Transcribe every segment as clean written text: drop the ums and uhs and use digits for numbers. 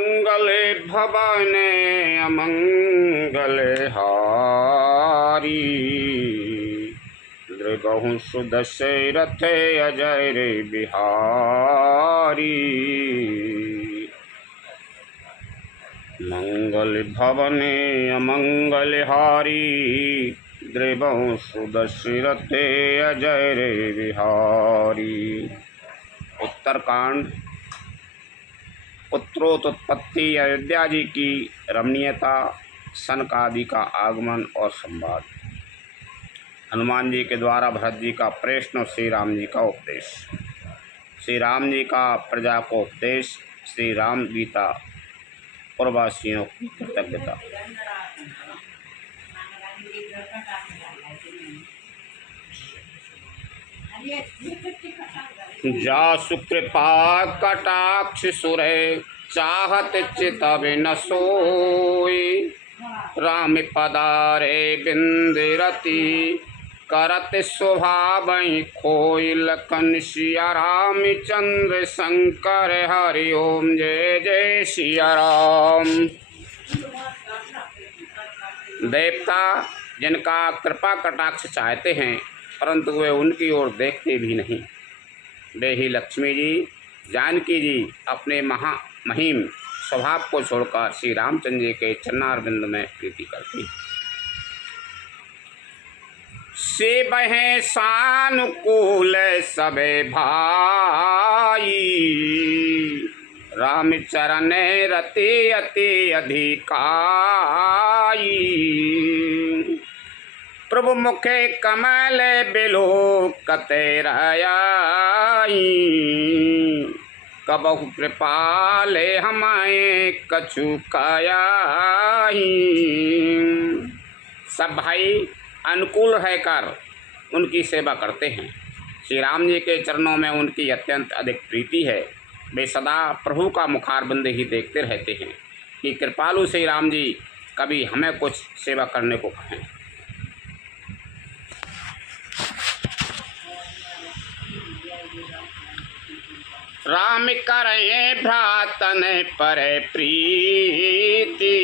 मंगले भवने अमंगले हारी। दृगहु सुदशरथे अजय रे बिहारी। मंगल भवने अमंगल हारी। द्रवहु सुदशरथे अजय रे बिहारी। उत्तरकांड पुत्रोत्पत्ति, अयोध्या जी की रमणीयता, सनक आदि का आगमन और संवाद, हनुमान जी के द्वारा भरत जी का प्रश्न और श्री राम जी का उपदेश, श्री राम जी का प्रजा को उपदेश, श्री राम गीता पुरवासियों की कृतज्ञता। जासु कृपा कटाक्ष सुरे चाहत चित बिन सोई। राम पदारे बिंदिरति करत स्वभाव खोई। लखन सिया रामचंद्र शंकर हरि ओम जय जय सिया राम। देवता जिनका कृपा कटाक्ष चाहते हैं परंतु वे उनकी ओर देखते भी नहीं, वे ही लक्ष्मी जी, जानकी जी अपने महिम स्वभाव को छोड़कर श्री रामचंद्र जी के चरणारविंद में प्रीति करती। से बहें सानुकूल सबे भाई। राम चरण रति अति अधिकाई। प्रभु मुखे कमल बिलोकते रयाई। कबहु कृपाले हमारे कछु कायाई। सब भाई अनुकूल रहकर उनकी सेवा करते हैं। श्री राम जी के चरणों में उनकी अत्यंत अधिक प्रीति है। वे सदा प्रभु का मुखारबिंद ही देखते रहते हैं कि कृपालु श्री राम जी कभी हमें कुछ सेवा करने को कहें। राम करें भ्रातन पर प्रीति।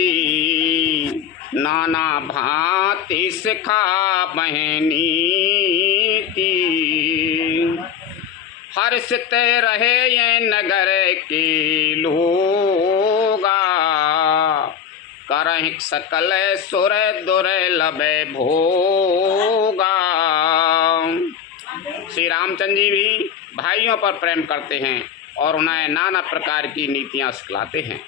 नाना भांति सिखा बहनीति। हर्षित रहे ये नगर के लोगा। करहिं सकल सुर दुर्लभ भोगा। श्री रामचंद्र जी भी भाइयों पर प्रेम करते हैं और उन्हें नाना प्रकार की नीतियाँ सिखलाते हैं।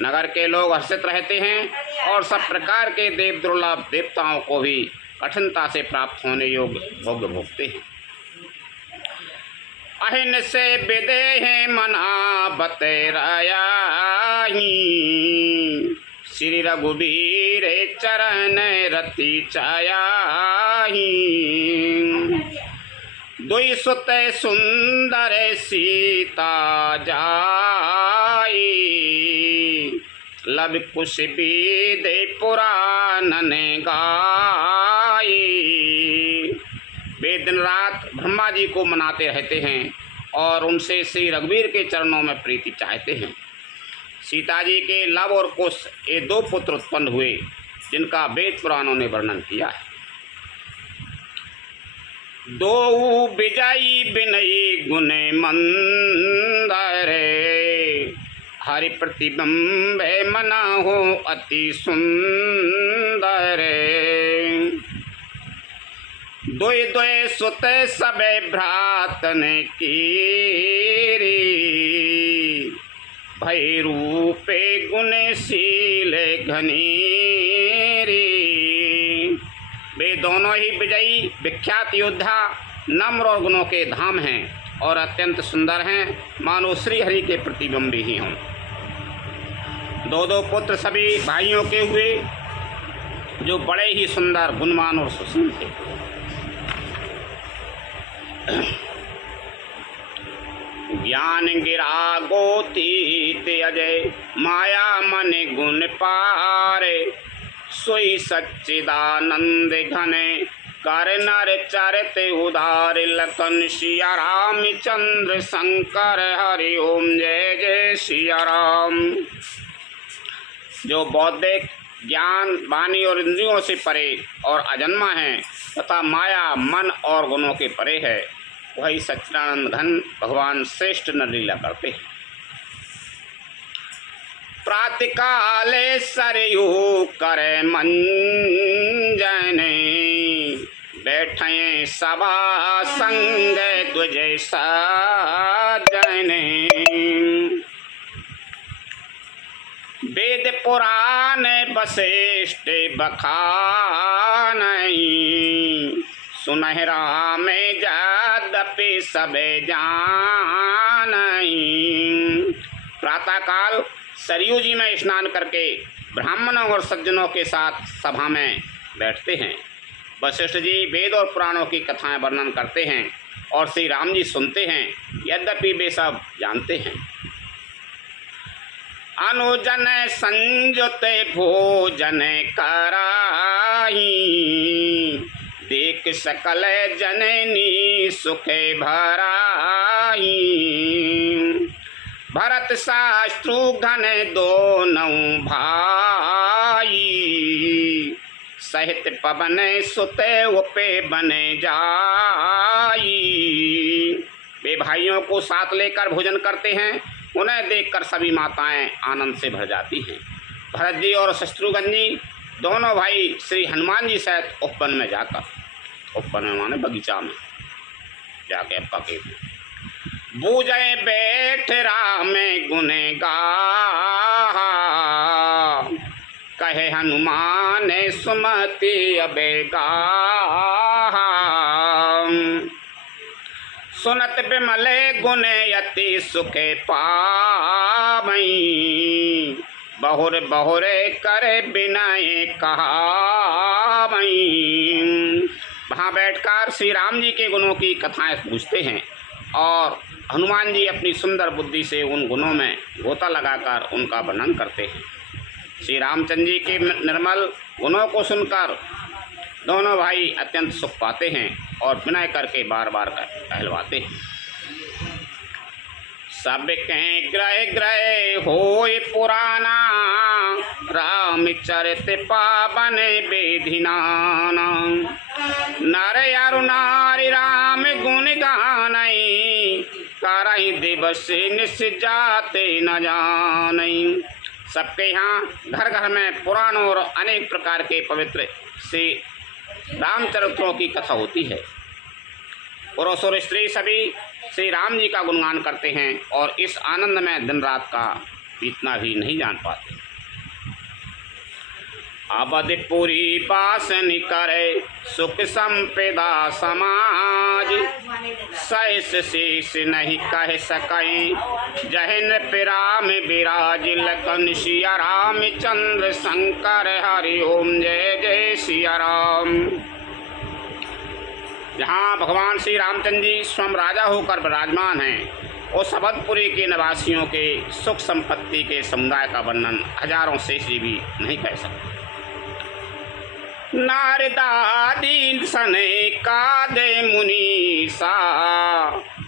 नगर के लोग हर्षित रहते हैं और सब प्रकार के देव दुर्लभ देवताओं को भी कठिनता से प्राप्त होने योग्य भोग भोगते हैं। अहिन से विदेह मना बतेराई। श्री रघुबीर चरण रति चायाही। दुई सुत सुंदर सीता जाई। लब कुश बीदे पुराणन गाई। वे दिन रात ब्रह्मा जी को मनाते रहते हैं और उनसे श्री रघुवीर के चरणों में प्रीति चाहते हैं। सीता जी के लव और कुश ये दो पुत्र उत्पन्न हुए जिनका वेद पुराणों ने वर्णन किया है। दो विजयी विनयी गुण मंदर। हरि प्रतिबिंब मना हो अति सुंदर। दोय दोय सुत सबे भ्रातन कीरी। भय रूपे गुणशील घनीरी। वे दोनों ही विजयी विख्यात योद्धा नम्र और गुणों के धाम हैं और अत्यंत सुंदर हैं, मानो श्री हरि के प्रतिबिंब ही हों। दो दो पुत्र सभी भाइयों के हुए जो बड़े ही सुंदर, गुणवान और सुशील थे। ज्ञान गिरा गोतीत अजय माया मन गुण पारे। सोई सच्चिदानंद घने कर नर चरित उदार लखन सिया रामचंद्र शंकर हरि ओम जय जय सिया राम। जो बौद्धिक ज्ञान वाणी और इंद्रियों से परे और अजन्मा है तथा माया मन और गुणों के परे है, वही सच्चिदानंद घन भगवान श्रेष्ठ नरलीला करते हैं। प्रातकाले सरयू करे मंजने, बैठे सभा संग तुझे सजने। वेद पुराण वशिष्ठ बखानई, सुनहरा में यद्यपि सबे जानई। प्रातःकाल सरयू जी में स्नान करके ब्राह्मणों और सज्जनों के साथ सभा में बैठते हैं। वशिष्ठ जी वेद और पुराणों की कथाएं वर्णन करते हैं और श्री राम जी सुनते हैं, यद्यपि वे सब जानते हैं। अनुजन संयुत भोजन कराई, देख सकल जननी सुखे भराई। भरत शत्रुघ्न दोनों भाई, सहित पवन सुत उपे बने जाई। वे भाइयों को साथ लेकर भोजन करते हैं। उन्हें देखकर सभी माताएं आनंद से भर जाती हैं। भरत जी और शत्रुघ्न जी दोनों भाई श्री हनुमान जी सहित उपवन में जाकर, उपवन में माने बगीचा में जाके अब पके बूझे बैठ राम गुने गा, कहे हनुमान सुमति अबे गा। सुनत बिमले गुने यति सुखे पावई, बहुर बहुरे करे बिनय कहावई। वहाँ बैठकर श्री राम जी के गुणों की कथाएं पूछते हैं और हनुमान जी अपनी सुंदर बुद्धि से उन गुणों में गोता लगाकर उनका वर्णन करते हैं। श्री रामचंद्र जी के निर्मल गुणों को सुनकर दोनों भाई अत्यंत सुख पाते हैं और विनय करके बार बार कहलवाते हैं। सब कहें ग्रह ग्रह होए पुराना, रामचरित पावन बेधिनाना। नर अरु नारी राम गुण गानई, करहि दिवस निस जाते न जानई। सबके यहाँ घर घर में पुराण और अनेक प्रकार के पवित्र श्री रामचरित्रों की कथा होती है। पुरुष और स्त्री सभी श्री राम जी का गुणगान करते हैं और इस आनंद में दिन रात का बीतना भी नहीं जान पाते। अवधपुरी बासन करे सुख संपदा समाज, सैस शेष नहीं कह सके जहन पिराम विराज। लखन सिया रामचंद्र शंकर हरि ओम जय जय सिया राम। जहाँ भगवान श्री रामचंद्र जी स्वयं राजा होकर विराजमान हैं, उस अवधपुरी के निवासियों के सुख संपत्ति के समुदाय का वर्णन हजारों शेष जी भी नहीं कह सकते। नारदादी सने का दे मुनीसा,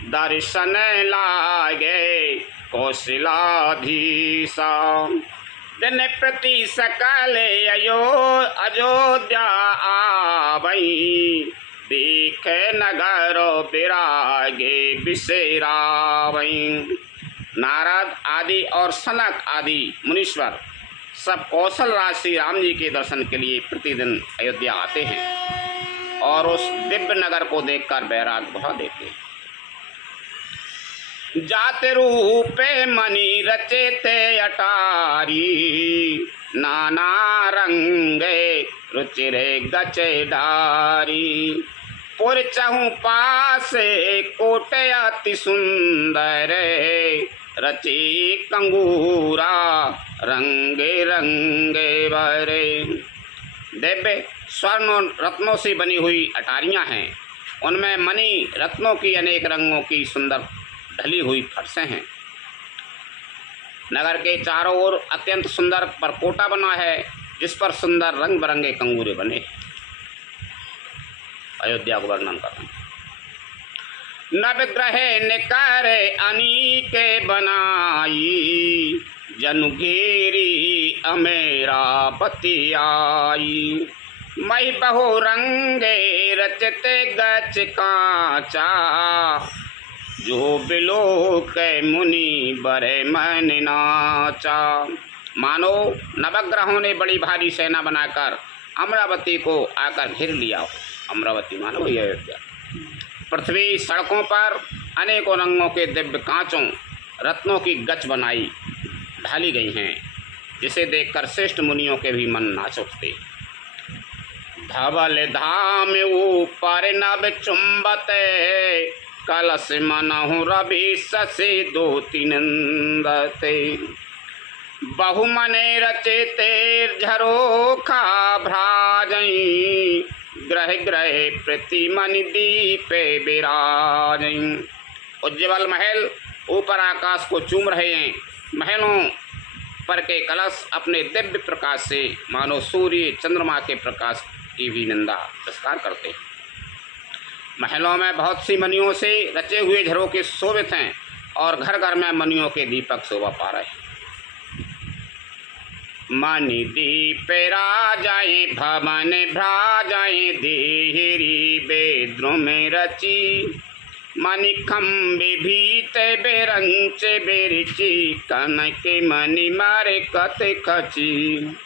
दर्शन लागे कौशलाधीसा। दिन प्रति सकल अयोध्या आवई, देख नगर विरागे बिसेरावई। नारद आदि और सनक आदि मुनीश्वर सब कौशल राज श्री राम जी के दर्शन के लिए प्रतिदिन अयोध्या आते हैं और उस दिव्य नगर को देखकर बैराग बढ़ा देते हैं। जाते रूपे मणि रचेते अटारी, नाना रंगे रुचिरे गचे डारी। पुर चहु पासे कोटे अति सुंदर, रची कंगूरा रंगे रंगे बरे। दिव्य स्वर्ण और रत्नों से बनी हुई अटारियां हैं, उनमें मणि रत्नों की अनेक रंगों की सुंदर ढली हुई फर्शें हैं। नगर के चारों ओर अत्यंत सुंदर परकोटा बना है, जिस पर सुंदर रंग बिरंगे कंगूरे बने। अयोध्या को वर्णन कर रहे हैं। नवग्रह निकर अनीके बनाई, जनु घेरी अमेरावती आई। मई बहु रंगे रचते गच कांचा, जो बिलो के मुनि बरे मन नाचा। मानो नवग्रहों ने बड़ी भारी सेना बनाकर अमरावती को आकर घेर लिया। अमरावती मानो वही अयोध्या। पृथ्वी सड़कों पर अनेकों रंगों के दिव्य कांचों रत्नों की गच बनाई ढाली गई हैं, जिसे देखकर श्रेष्ठ मुनियों के भी मन नाच उठते। धवल धाम ऊपर नभ चुंबते, कलश मनहु रवि शशि दूति नंदते। बहुमने रचे तेर झरोखा भ्राजई, ग्रह ग्रह प्रतिमन दीपे विराजई। उज्ज्वल महल ऊपर आकाश को चूम रहे हैं। महलों पर के कलश अपने दिव्य प्रकाश से मानो सूर्य चंद्रमा के प्रकाश की भी निंदा तिरस्कार करते हैं। महलों में बहुत सी मणियों से रचे हुए झरोखे शोभित हैं और घर घर में मणियों के दीपक शोभा पा रहे हैं। मणि दीप राजाए भवन भ्राजाए, देहरी बेद्रों में रची। मणि खम्बे भीत बेरंच बेरिची, कनक मणि मारे कत खची।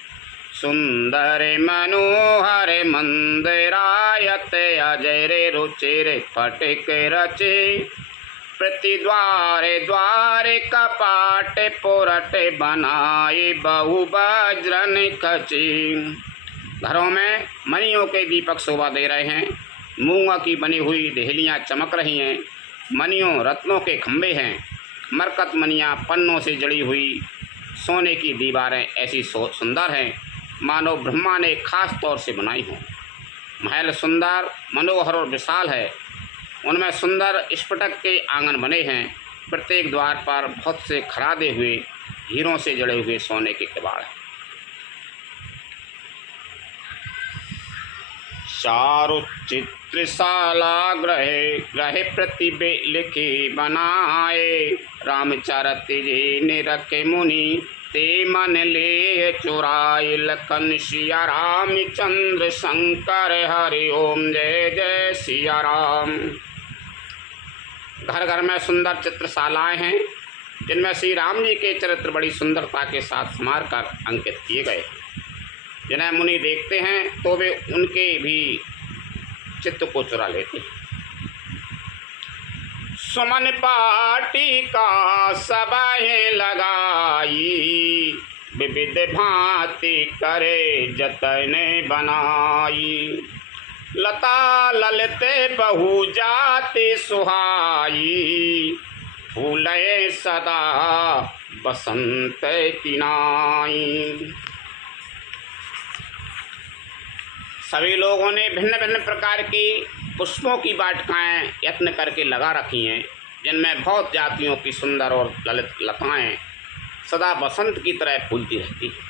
सुंदर मनोहर मंदिरायत, अजय रुचिर फटक रचे। प्रति द्वारे द्वारे कपाट पोरट बनाए, बहु वज्रन खची। घरों में मणियों के दीपक शोभा दे रहे हैं। मूंगा की बनी हुई देहलियाँ चमक रही हैं। मणियों रत्नों के खंभे हैं। मरकत मणियाँ पन्नों से जड़ी हुई सोने की दीवारें ऐसी सुंदर हैं मानो ब्रह्मा ने खास तौर से बनाई हों। महल सुंदर मनोहर और विशाल है। उनमें सुंदर स्फटिक के आंगन बने हैं। प्रत्येक द्वार पर बहुत से खरादे हुए हीरों से जड़े हुए सोने के किवाड़ हैं। चारु चित्रशाला ग्रह ग्रह प्रतिबे लिखे बनाए, रामचरित जी ने रखे मुनि ते मन ले चुराए। लखन सिया रामचंद्र शंकर हरि ओम जय जय सिया राम। घर घर में सुंदर चित्रशालाएं हैं, जिनमें श्री राम जी के चरित्र बड़ी सुंदरता के साथ संवार कर अंकित किए गए। जिन्हें मुनि देखते हैं तो वे उनके भी चित्त को चुरा लेते हैं। सुमन पाटी का सबाहें लगाई, विविध भांति करे जतन बनाई। लता ललते बहु जाति सुहाई, फूले सदा बसंत किनाई। सभी लोगों ने भिन्न भिन्न प्रकार की पुष्पों की वाटिकाएँ यत्न करके लगा रखी हैं, जिनमें बहुत जातियों की सुंदर और ललित लताएँ सदा बसंत की तरह फूलती रहती हैं।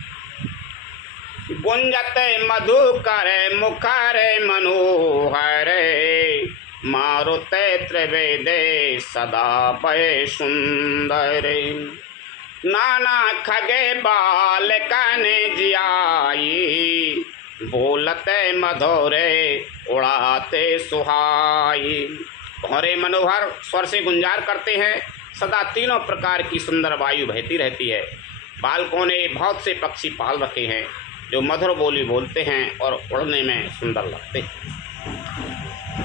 गुंजते मधुकर मुखर मनोहर, मारुते त्रिवेदे सदा भय सुंदर। नाना खगे बाल कने जियाई, बोलते मधुरे उड़ाते सुहाई। भौरे मनोहर स्वर से गुंजार करते हैं। सदा तीनों प्रकार की सुंदर वायु बहती रहती है। बालकों ने बहुत से पक्षी पाल रखे हैं जो मधुर बोली बोलते हैं और उड़ने में सुंदर लगते हैं।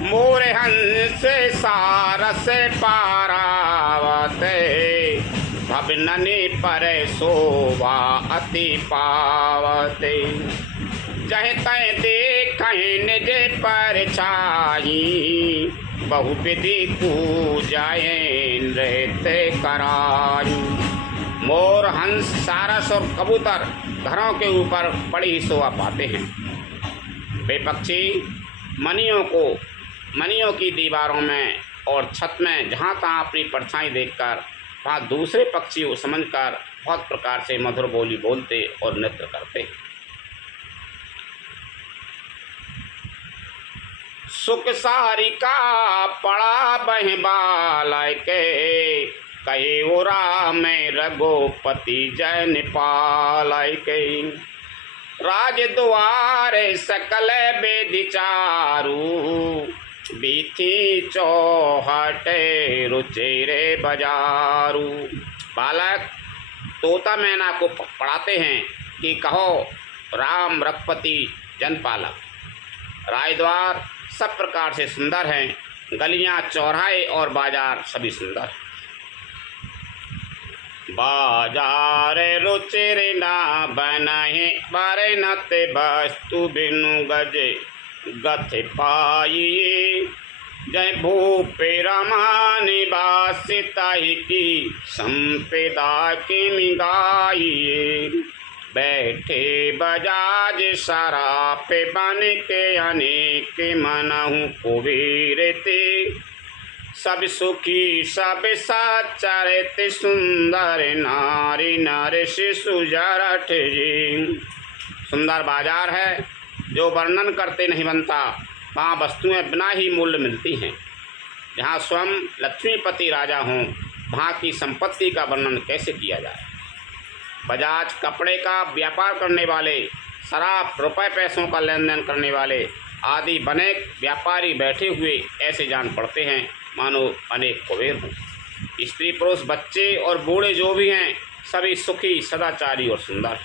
मोर हंस सारस पारावते, भवननि पर शोभा अति पावते। जह तय देखें निज पर छाई, बहुविधि पूजाएं नृत्य कराई। मोर हंस सारस और कबूतर घरों के ऊपर बड़ी ही शोभा पाते हैं। वे पक्षी मणियों की दीवारों में और छत में जहाँ तहाँ अपनी परछाई देखकर वहाँ दूसरे पक्षी को समझकर बहुत प्रकार से मधुर बोली बोलते और नृत्य करते। सुख सारी का पड़ा बहबाल के, कहे उरा में रघुपति जन पाल के। राज द्वारे सकल बेदिचारू, बीथी चौहटे रुचेरे बजारू। बालक तोता मैना को पढ़ाते हैं कि कहो राम रघुपति जनपालक। राजद्वार सब प्रकार से सुंदर हैं, गलियां चौराहे और बाजार सभी सुंदर हैं। बाजार रुचिर ना बनहि बारे नते वस्तु बिनु गजे गथ पाइए। जय भूपे रमानि बासिताहि की संपदा की मिगाइए। बैठे बजाज शराप बन के अनेक मनहु कुबेर ते। सब सुखी सब सचरित सुंदर नारी नर शिशु जरठ जी। सुंदर बाजार है जो वर्णन करते नहीं बनता, वहाँ वस्तुएं बिना ही मूल्य मिलती हैं। जहाँ स्वयं लक्ष्मीपति राजा हों वहाँ की संपत्ति का वर्णन कैसे किया जाए। बजाज कपड़े का व्यापार करने वाले, शराब रुपए पैसों का लेन देन करने वाले आदि अनेक व्यापारी बैठे हुए ऐसे जान पड़ते हैं मानो अनेक कुबेर हों। स्त्री पुरुष बच्चे और बूढ़े जो भी हैं सभी सुखी सदाचारी और सुंदर।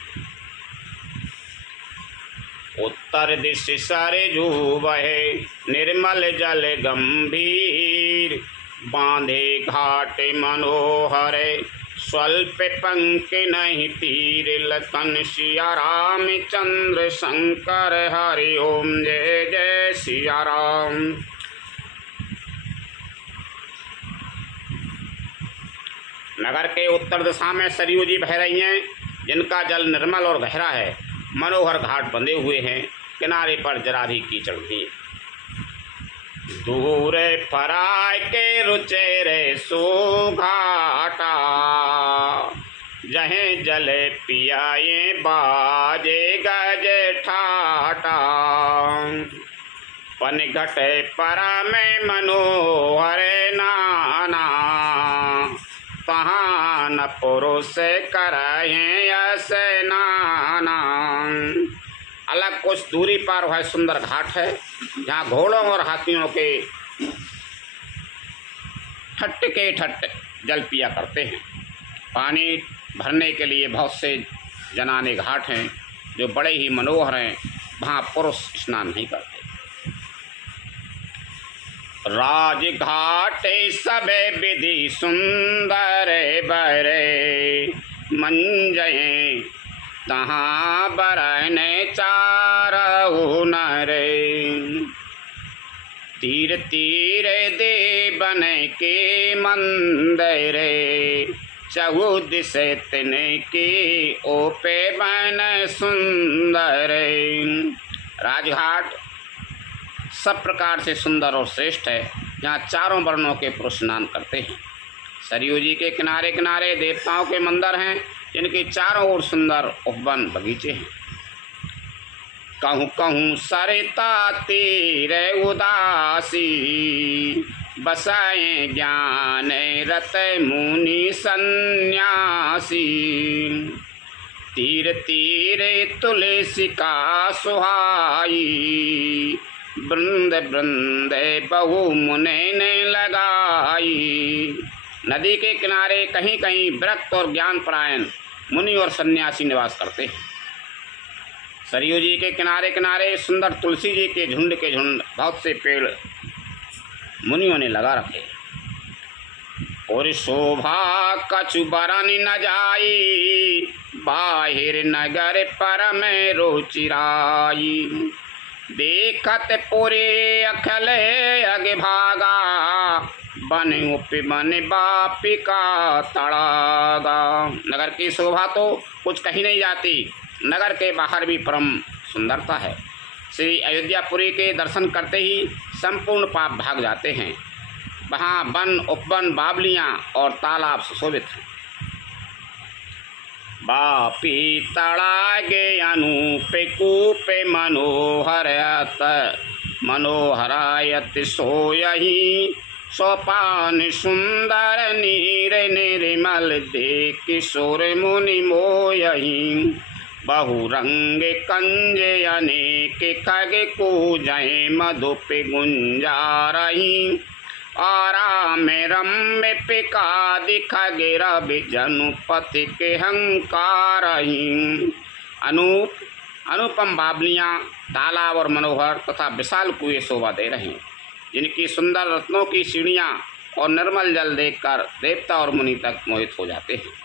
उत्तर दिश सरजू बहे निर्मल जल गंभीर। बांधे घाट मनोहर स्वल्प पंख नहीं तीर। लखन सिया राम चंद्र शंकर हरि ओम जय जय सिया राम। नगर के उत्तर दिशा में सरयू जी बह रही हैं, जिनका जल निर्मल और गहरा है। मनोहर घाट बंधे हुए हैं, किनारे पर जरा भी कीचड़ नहीं। दूर फराय के रुचेरे सो घाटा। जहे जल पियाए बाजे गज ठाटा। पन घट पर में मनोहर नाना। तहाँ न पुरुष करहें स्नाना। अलग कुछ दूरी पर वह सुंदर घाट है जहाँ घोड़ों और हाथियों के ठट्ट के ठट्ट जल पिया करते हैं। पानी भरने के लिए बहुत से जनाने घाट हैं जो बड़े ही मनोहर हैं, वहाँ पुरुष स्नान नहीं करते। राजघाट सबे विधि सुंदर बरे। मंजय तहाँ बरन चारहु नरे। तीर तीर दे बन के मंदिर। चहुदिश तिने के ओपे बन सुंदर। राजघाट सब प्रकार से सुंदर और श्रेष्ठ है, जहाँ चारों वर्णों के पुरुष स्नान करते हैं। सरयू जी के किनारे किनारे देवताओं के मंदिर हैं, जिनके चारों ओर सुंदर उपवन बगीचे हैं। कहूँ कहूँ सरिता तीर उदासी। बसाए ज्ञान रत मुनि सन्यासी। तीर तीर तुलसी का सुहाई। वृंद वृंद बहु मुने ने लगाई। नदी के किनारे कहीं कहीं विरक्त और ज्ञान परायण मुनि और सन्यासी निवास करते हैं। सरयू जी के किनारे किनारे सुंदर तुलसी जी के झुंड बहुत से पेड़ मुनियों ने लगा रखे। और शोभा कछु बरन न जाई। बाहिर नगर पर में रोचिराई। देखत पूरे अखले अग भागा। बन उपि मन बापी का तड़ागा। नगर की शोभा तो कुछ कहीं नहीं जाती, नगर के बाहर भी परम सुंदरता है। श्री अयोध्यापुरी के दर्शन करते ही संपूर्ण पाप भाग जाते हैं। वहाँ वन उपवन बावलियाँ और तालाब सुशोभित हैं। बापी तड़ागे अनूप कूप मनोहर मनोहरायति सोयहि सोपान सुंदर नीर निर्मल देख किशोर मुनि मोयहि बहुरंग कंज अनेक खग कूजय मधुप गुंजारहि आराम रम्य पिकादि खग रवि जनुपति के हंकारहि। अनुपम बावलियाँ तालाब और मनोहर तथा विशाल कुएं शोभा दे रहे हैं, जिनकी सुंदर रत्नों की सीढ़ियाँ और निर्मल जल देखकर देवता और मुनि तक मोहित हो जाते हैं।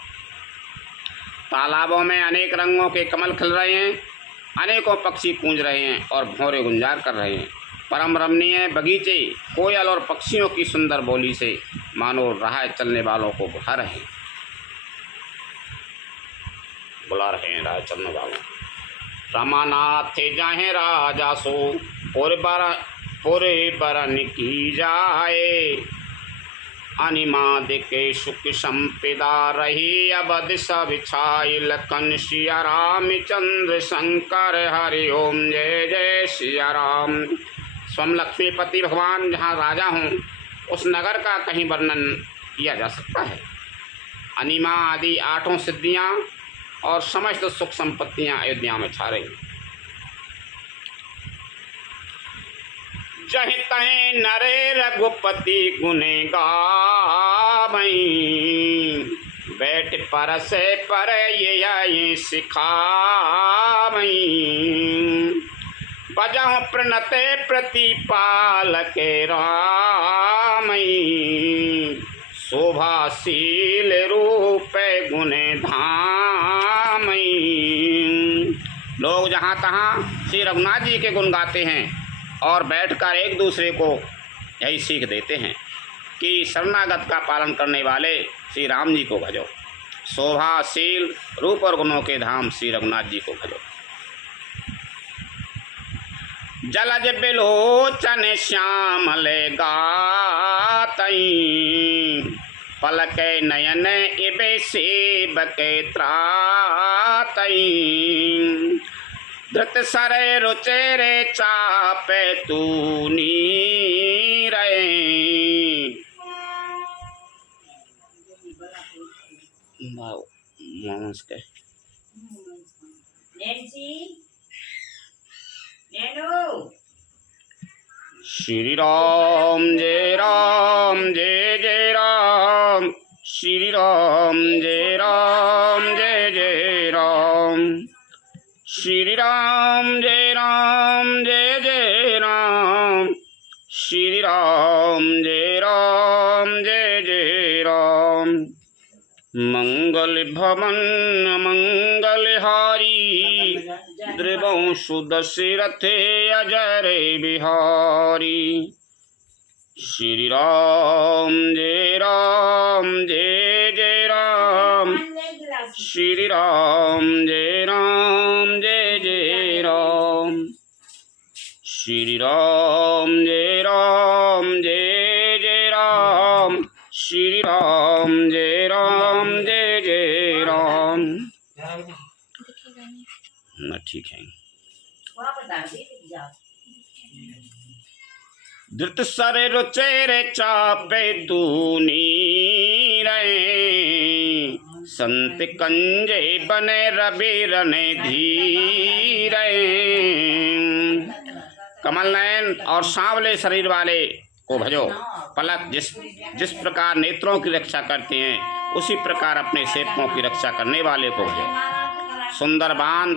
तालाबों में अनेक रंगों के कमल खिल रहे हैं, अनेकों पक्षी कूंज रहे हैं और भौरे गुंजार कर रहे हैं। परम रमणीय बगीचे कोयल और पक्षियों की सुंदर बोली से मानो राह चलने वालों को बुला रहे हैं राह चलने वालों। रमानाथ जाहे राजा सो पूरे बरन की जाए अनिमाद के सुख संपदा रही अवध सब छाई लखन सिया राम चंद्र शंकर हरि ओम जय जय सिया राम। स्वयं लक्ष्मीपति भगवान जहाँ राजा हों उस नगर का कहीं वर्णन किया जा सकता है। अनिमा आदि 8 सिद्धियाँ और समस्त सुख संपत्तियाँ अयोध्या में छा रही। जहि तहि नरे रघुपति गुने गावई बैठ परसे पर ये सिखावई बजहु प्रणते प्रतिपालके रामई शोभाशील रूप गुणे धामई। लोग जहाँ तहाँ श्री रघुनाथ जी के गुण गाते हैं और बैठकर एक दूसरे को यही सीख देते हैं कि शरणागत का पालन करने वाले श्री राम जी को भजो, शोभाशील रूप और गुणों के धाम श्री रघुनाथ जी को भजो। जलज बिलोचन श्यामल गातई पलक नयन इबे सेबक त्रातई धृत सरे रुचेरे चाप तू नीरे नमस्कार। श्री राम जय जय राम, श्री राम जय जय राम, श्री राम जय जय राम, श्री राम जय राम। मंगल भवन मंगलहारी द्रिवं सुदशरथे अजर बिहारी। श्री राम जय जय राम, श्री राम जय जय राम, श्री राम जय जय राम, श्री राम जय जय राम। ना ठीक है। धृत सरे रुचेरे चापे तू नीरे संत कंजे बने रवि रने धीरे। कमल नयन और सांवले शरीर वाले को भजो। पलक जिस प्रकार नेत्रों की रक्षा करते हैं उसी प्रकार अपने सेवकों की रक्षा करने वाले को भजो। सुंदर बाण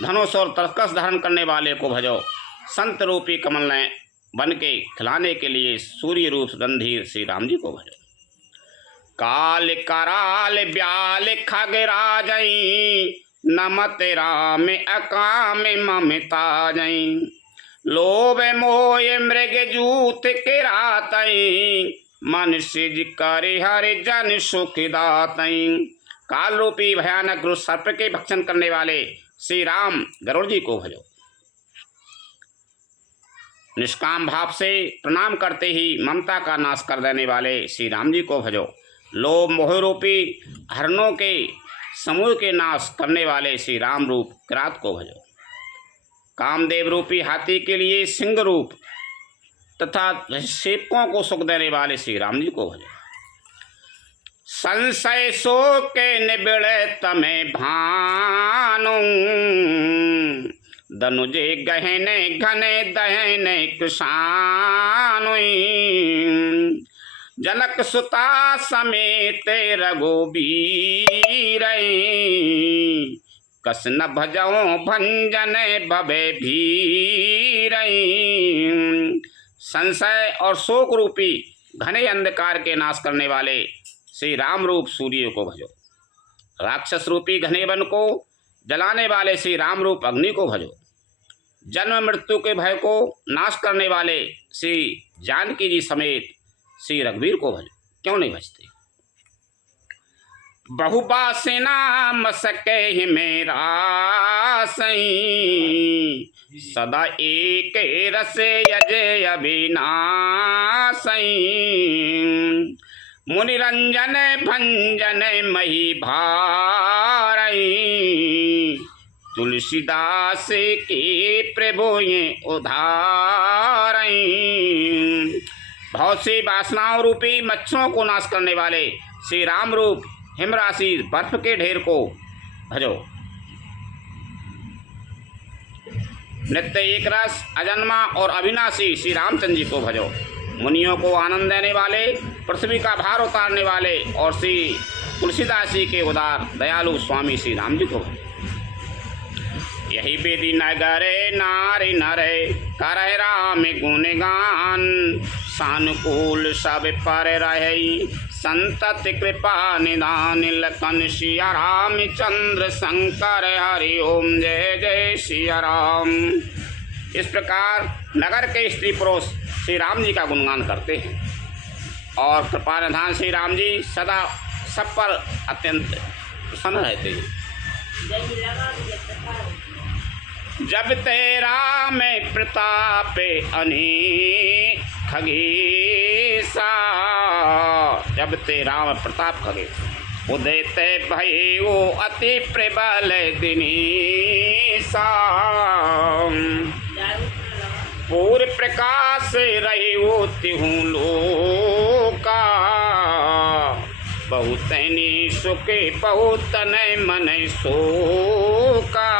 धनुष और तरकस धारण करने वाले को भजो। संत रूपी कमल नयन बन के खिलाने के लिए सूर्य रूप रणधीर श्री राम जी को भजो। काल कराल ब्याल खगराजई नमत राम अकाम ममता जई। लोभ मोय मृग जूत किरातई मन सिज करे हरि जन सुखदातई। काल रूपी भयानक रुद्र सर्प के भक्षण करने वाले श्री राम गरुड़ जी को भजो। निष्काम भाव से प्रणाम करते ही ममता का नाश कर देने वाले श्री राम जी को भजो। लोभ मोह रूपी हरणों के समूह के नाश करने वाले श्री राम रूप किरात को भजो। कामदेव रूपी हाथी के लिए सिंह रूप तथा सेवकों को सुख देने वाले श्री राम जी को भजो। संशय सो के निबिड़ तमें भानु, दनुजे गहने घने दहने किसानु। जनक सुता समेत रघुबीर, कस न भजो भंजन भवे भीर। संशय और शोक रूपी घने अंधकार के नाश करने वाले श्री राम रूप सूर्य को भजो। राक्षस रूपी घने वन को जलाने वाले श्री राम रूप अग्नि को भजो। जन्म मृत्यु के भय को नाश करने वाले श्री जानकी जी समेत श्री रघुवीर को भजो। क्यों नहीं भजते? बहुबासिना मसके मेरा सई, सदा एक रस यजय अविनाशई। मुनिरंजन भंजन मही भारई, तुलसीदास की प्रभु ये उधारई। बहुत सी वासनाओं रूपी मच्छरों को नाश करने वाले श्री राम रूप हिमराशि बर्फ के ढेर को भजो। नित्य एक रस अजन्मा और अविनाशी श्री रामचंद्र जी को भजो। मुनियों को आनंद देने वाले, पृथ्वी का भार उतारने वाले और श्री तुलसीदास जी के उदार दयालु स्वामी श्री राम जी को भजो। यही बेदी नगरे नारी नरे करे राम गुणगान, सानुकूल सब पर रहे संतत कृपा निदान। लखन सिया रामचंद्र शंकर हरि ओम जय जय सिया राम। इस प्रकार नगर के स्त्री पुरुष श्री राम जी का गुणगान करते हैं और कृपा निधान श्री राम जी सदा सब पर अत्यंत प्रसन्न रहते हैं। जब तेरा में प्रताप अनेक खगेसा, जब तेरा में प्रताप खगेसा। उदय ते भय वो अति प्रबल दिनेसा, पूर्व प्रकाश रहे वो तिहु लोका। बहुत सुखे बहुत मन शोका।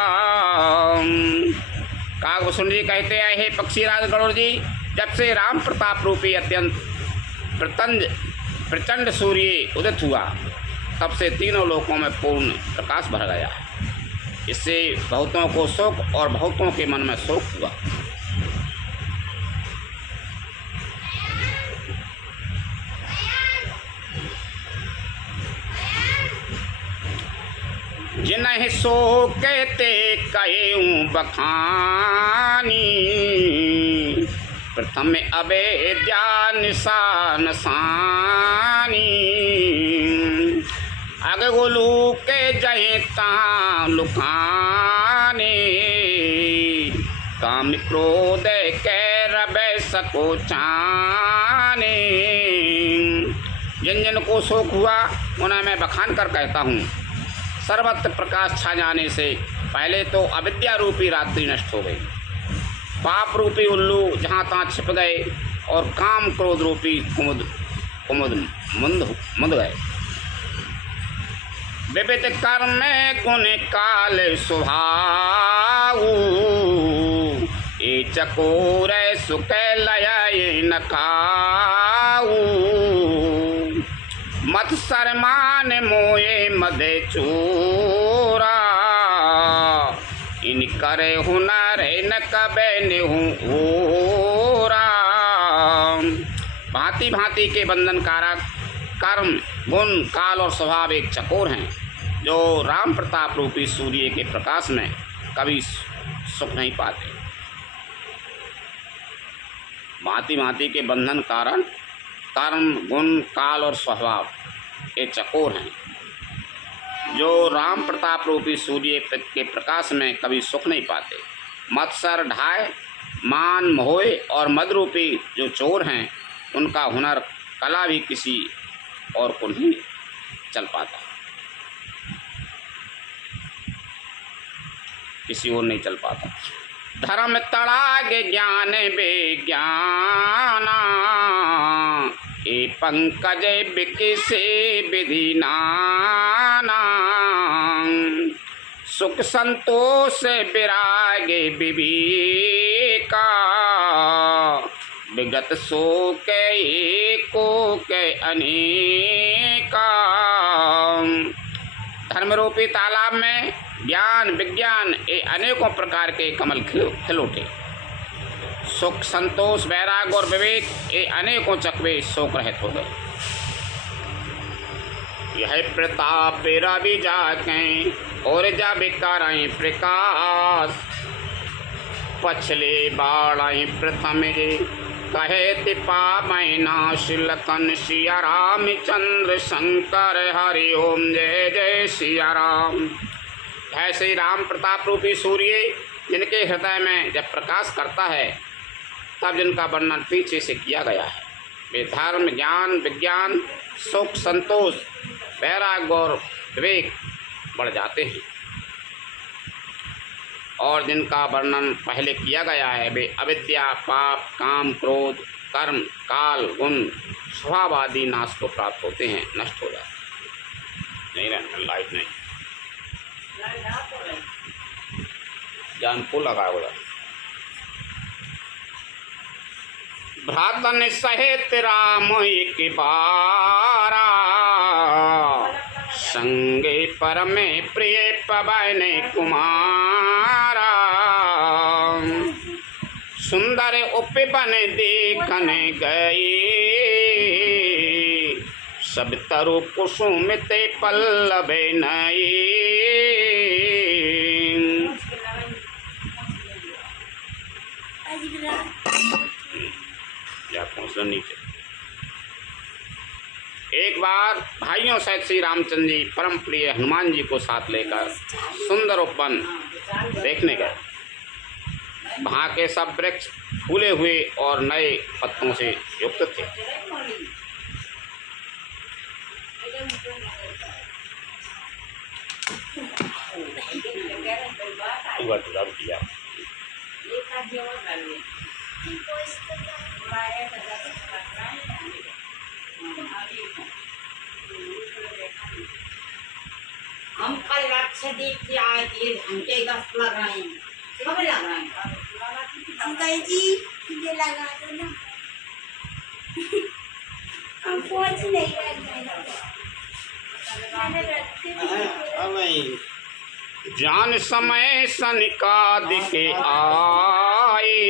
कागभूषण जी कहते हैं, हे पक्षीराज गरुड़ जी, जब से राम प्रताप रूपी अत्यंत प्रचंड सूर्य उदित हुआ, तब से तीनों लोकों में पूर्ण प्रकाश भर गया। इससे बहुतों को शोक और बहुतों के मन में शोक हुआ। जिन्हें सो कहते कहूँ बखानी, प्रथम अवेद्या निशान सानी। अगगुलू के जयता लुकाने, काम क्रोध के रबे सको चाने। जिन जिन को शोक हुआ उन्हें मैं बखान कर कहता हूँ। सर्वत्र प्रकाश छा जाने से पहले तो अविद्या रूपी रात्रि नष्ट हो गई, पाप रूपी उल्लू जहाँ तहाँ छिप गए और काम क्रोध रूपी कुमुद मुंद गए। विविध कर्म गुण काल स्वभाव, ये चकोर सुख लय न खाऊ। मत शर्मान मोये मद चोरा, इन करे हुनर न कबे नेहू ओरा। भांति भांति के बंधन कारक कर्म गुण काल और स्वभाव एक चकोर हैं, जो राम प्रताप रूपी सूर्य के प्रकाश में कभी सुख नहीं पाते। भांति भांति के बंधन कारण कर्म गुण काल और स्वभाव ये चकोर हैं, जो राम प्रताप रूपी सूर्य के प्रकाश में कभी सुख नहीं पाते। मत्सर ढाय मान मोह और मद रूपी जो चोर हैं, उनका हुनर कला भी किसी और को नहीं चल पाता, किसी और नहीं चल पाता। धर्म तड़ाग ज्ञान विज्ञाना, ए पंकज बिकिसे विधि नाना, सुख संतोष विरागे विवेका, विगत सो को अनेका। धर्म रूपी तालाब में ज्ञान विज्ञान ये अनेकों प्रकार के कमल खिल उठे। सुख संतोष वैराग और विवेक ये अनेकों चकवे शोक रहित हो गए। यह प्रताप रवि जाके और जा बिकाराई प्रकाश, पछले बाढ़ प्रथम कहे तिपा मैनाश लखन सिया रामचंद्र शंकर हरि ओम जय जय सिया राम। है श्री राम प्रताप रूपी सूर्य जिनके हृदय में जब प्रकाश करता है तब जिनका वर्णन पीछे से किया गया है। वे धर्म ज्ञान विज्ञान सुख संतोष वैराग और विवेक बढ़ जाते हैं। और जिनका वर्णन पहले किया गया है वे अविद्या पाप काम क्रोध कर्म काल गुण स्वभाव आदि नाश को प्राप्त होते हैं, नष्ट हो जाते नहीं रहना। लाइट नहीं जान को लगा हुआ। भ्रातन सहित राम एक बारा, संगे परमे प्रिय पवन कुमारा, सुंदर उपवन देखन गए, सब तरु कुसुमित पल्लव नये। नीचे एक बार भाइयों सहित श्री रामचंद्र जी परम प्रिय हनुमान जी को साथ लेकर सुंदर उपवन देखने गए। वहाँ के सब वृक्ष फूले हुए और नए पत्तों से युक्त थे। किया हम कल लक्षद्वीप से आए थे, हमके 10 लग रहे हैं, कब लग रहे हैं अंकल जी, मुझे लगा दो ना। हम कुछ नहीं जान समय सनिकाद के आए,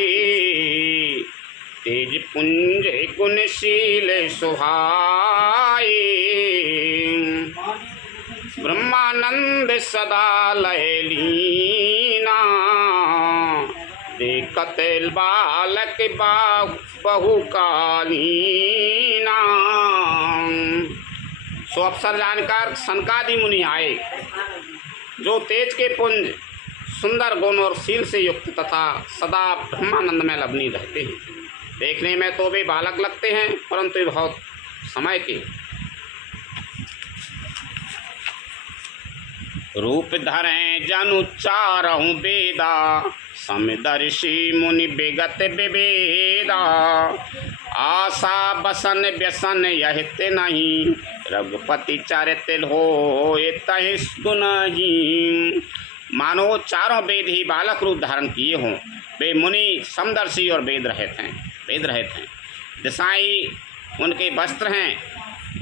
तेज पुंज गुणशील सुहाए, ब्रह्मानंद सदा लय लीना, देखत बालक बहु कालीना। सो अवसर जानकर सनकादि मुनि आए, जो तेज के पुंज सुंदर गुण और शील से युक्त तथा सदा ब्रह्मानंद में लवनीय रहते हैं। देखने में तो वे बालक लगते हैं परंतु बहुत समय के रूप धरें जनु चारहु वेदा, समदर्शी मुनि विगत विवेदा, आशा बसन व्यसन यहित नहीं, रघुपति चरित हो तहि गुणहीन। मानो चारों वेद ही बालक रूप धारण किए हों। वे मुनि समदर्शी और वेद रहित हैं। दिशाई उनके वस्त्र हैं।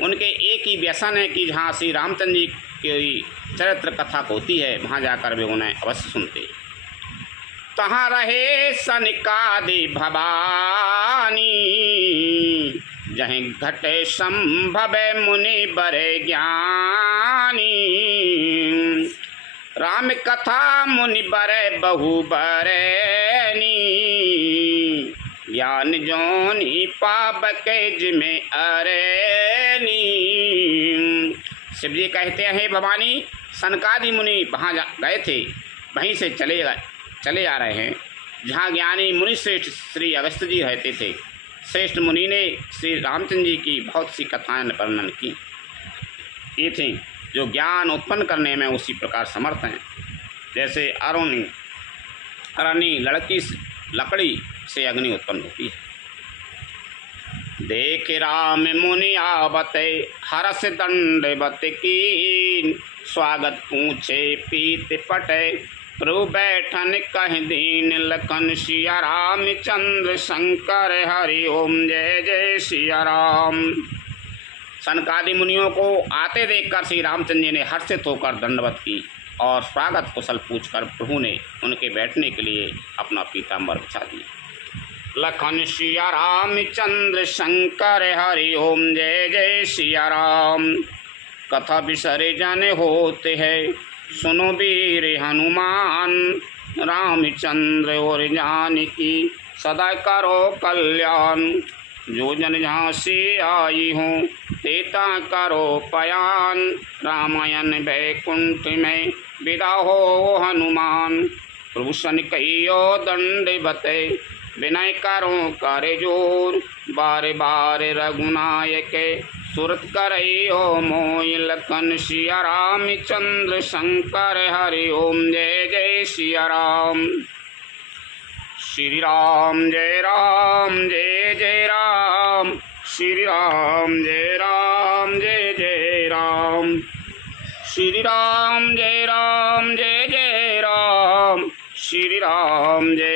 उनके एक ही व्यसन है कि जहाँ श्री रामचंद्र जी की चरित्र कथा होती है वहाँ जाकर वे उन्हें अवश्य सुनते। तहाँ रहे सनिकादि भवानी, जहीं घटे संभव मुनि बरे ज्ञानी, राम कथा मुनि बरे बहु बरेनी, ज्ञान जोनी पाबके जिमे अरेनी। शिव जी कहते हैं भवानी सनकादि मुनि वहाँ गए थे, वहीं से चले आ रहे हैं जहाँ ज्ञानी मुनि श्रेष्ठ श्री अगस्त्य जी रहते थे। श्रेष्ठ मुनि ने श्री रामचंद्र जी की बहुत सी कथाएं वर्णन की। ये थी जो ज्ञान उत्पन्न करने में उसी प्रकार समर्थ हैं। जैसे रानी लकड़ी से अग्नि उत्पन्न होती है। देख राम मुनि आवत हरस दंडवत की, स्वागत पूछे पीत पटे प्रभु बैठन कह दीन, लखन सिया राम चंद्र शंकर हरि ओम जय जय सिया राम। सनकादि मुनियों को आते देखकर श्री रामचंद्र जी ने हर्षित होकर दंडवत की और स्वागत कुशल पूछकर प्रभु ने उनके बैठने के लिए अपना पीताम्बर बिछा दिया। लखन सिया राम चंद्र शंकर हरि ओम जय जय सिया राम। कथा बिसरे जाने होते हैं सुनो वीर हनुमान, रामचंद्र और जानकी सदा करो कल्याण। जो जन झांसी आई हूँ तेता करो पयान, रामायण वैकुंठ में विदा हो हनुमान। प्रभु सन कहियो दंडवत विनय करो कर जोर, बार बार रघुनायक सुरत करइयो मोय। लखन सिया राम चंद्र शंकर हरि ओम जय जय सिया राम। श्री राम जय जय राम, श्री राम जय जय राम, श्री राम जय जय राम, श्री राम जय